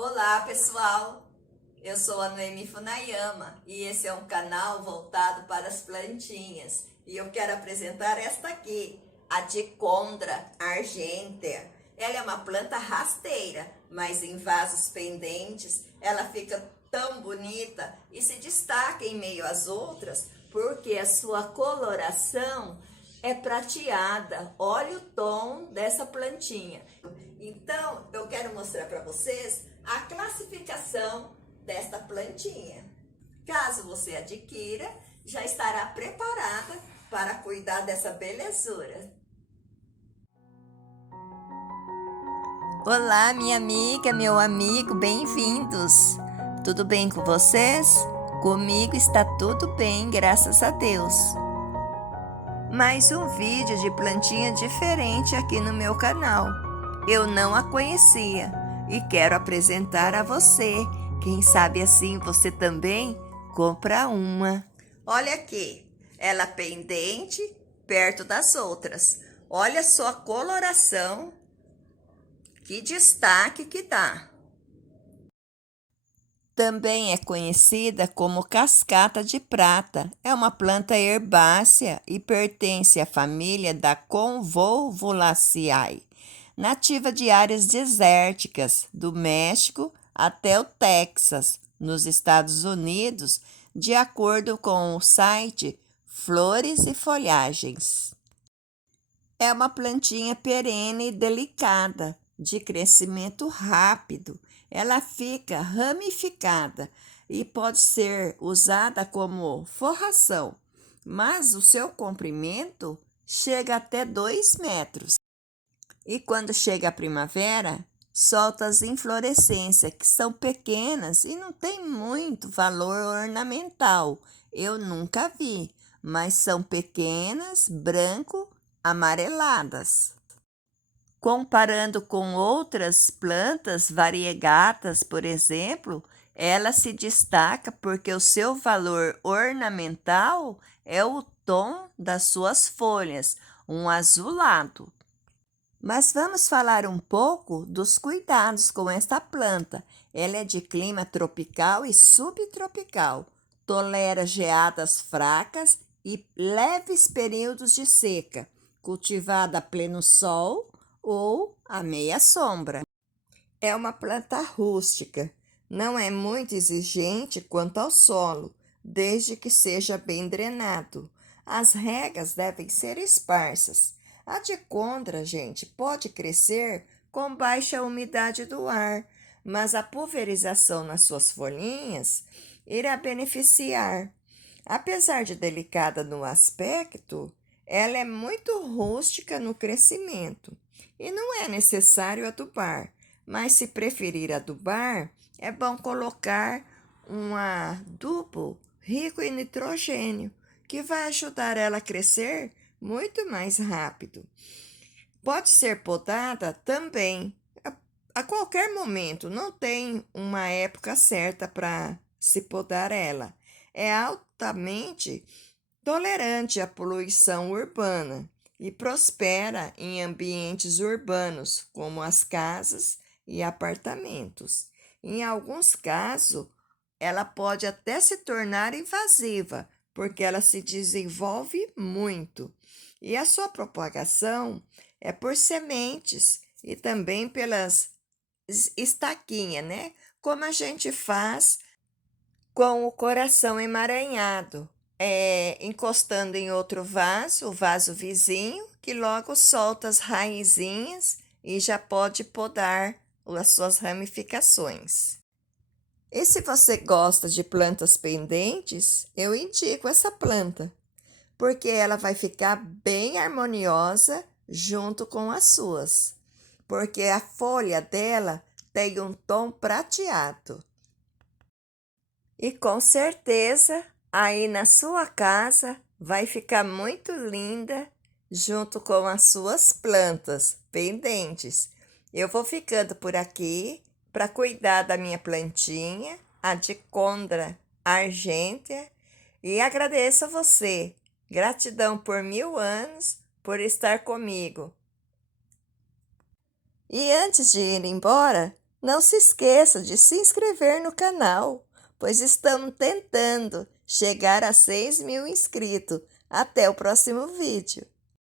Olá, pessoal! Eu sou a Noemi Funayama e esse é um canal voltado para as plantinhas. E eu quero apresentar esta aqui, a Dichondra argentea. Ela é uma planta rasteira, mas em vasos pendentes ela fica tão bonita e se destaca em meio às outras porque a sua coloração é prateada. Olha o tom dessa plantinha. Então, eu quero mostrar para vocês a classificação desta plantinha. Caso você adquira, já estará preparada para cuidar dessa belezura. Olá, minha amiga, meu amigo, bem-vindos! Tudo bem com vocês? Comigo está tudo bem, graças a Deus. Mais um vídeo de plantinha diferente aqui no meu canal. Eu não a conhecia e quero apresentar a você. Quem sabe assim você também compra uma. Olha aqui, ela pendente perto das outras. Olha só a coloração, que destaque que dá. Também é conhecida como cascata de prata. É uma planta herbácea e pertence à família da Convolvulaceae, nativa de áreas desérticas do México até o Texas, nos Estados Unidos, de acordo com o site Flores e Folhagens. É uma plantinha perene e delicada, de crescimento rápido. Ela fica ramificada e pode ser usada como forração, mas o seu comprimento chega até 2 metros. E quando chega a primavera, solta as inflorescências, que são pequenas e não tem muito valor ornamental. Eu nunca vi, mas são pequenas, branco-amareladas. Comparando com outras plantas variegatas, por exemplo, ela se destaca porque o seu valor ornamental é o tom das suas folhas, um azulado. Mas vamos falar um pouco dos cuidados com esta planta. Ela é de clima tropical e subtropical, tolera geadas fracas e leves períodos de seca, cultivada a pleno sol ou à meia sombra. É uma planta rústica, não é muito exigente quanto ao solo, desde que seja bem drenado. As regas devem ser esparsas. A dichondra, gente, pode crescer com baixa umidade do ar, mas a pulverização nas suas folhinhas irá beneficiar. Apesar de delicada no aspecto, ela é muito rústica no crescimento e não é necessário adubar, mas se preferir adubar, é bom colocar um adubo rico em nitrogênio, que vai ajudar ela a crescer muito mais rápido. Pode ser podada também a qualquer momento, não tem uma época certa para se podar ela. É altamente tolerante à poluição urbana e prospera em ambientes urbanos, como as casas e apartamentos. Em alguns casos, ela pode até se tornar invasiva, porque ela se desenvolve muito. E a sua propagação é por sementes e também pelas estaquinhas, né? Como a gente faz com o coração emaranhado, encostando em outro vaso, o vaso vizinho, que logo solta as raizinhas e já pode podar as suas ramificações. E se você gosta de plantas pendentes, eu indico essa planta, porque ela vai ficar bem harmoniosa junto com as suas, porque a folha dela tem um tom prateado. E com certeza aí na sua casa vai ficar muito linda junto com as suas plantas pendentes. Eu vou ficando por aqui para cuidar da minha plantinha, a Dichondra argentea, e agradeço a você. Gratidão por 1000 anos por estar comigo. E antes de ir embora, Não se esqueça de se inscrever no canal, pois estamos tentando chegar a 6.000 inscritos. Até o próximo vídeo.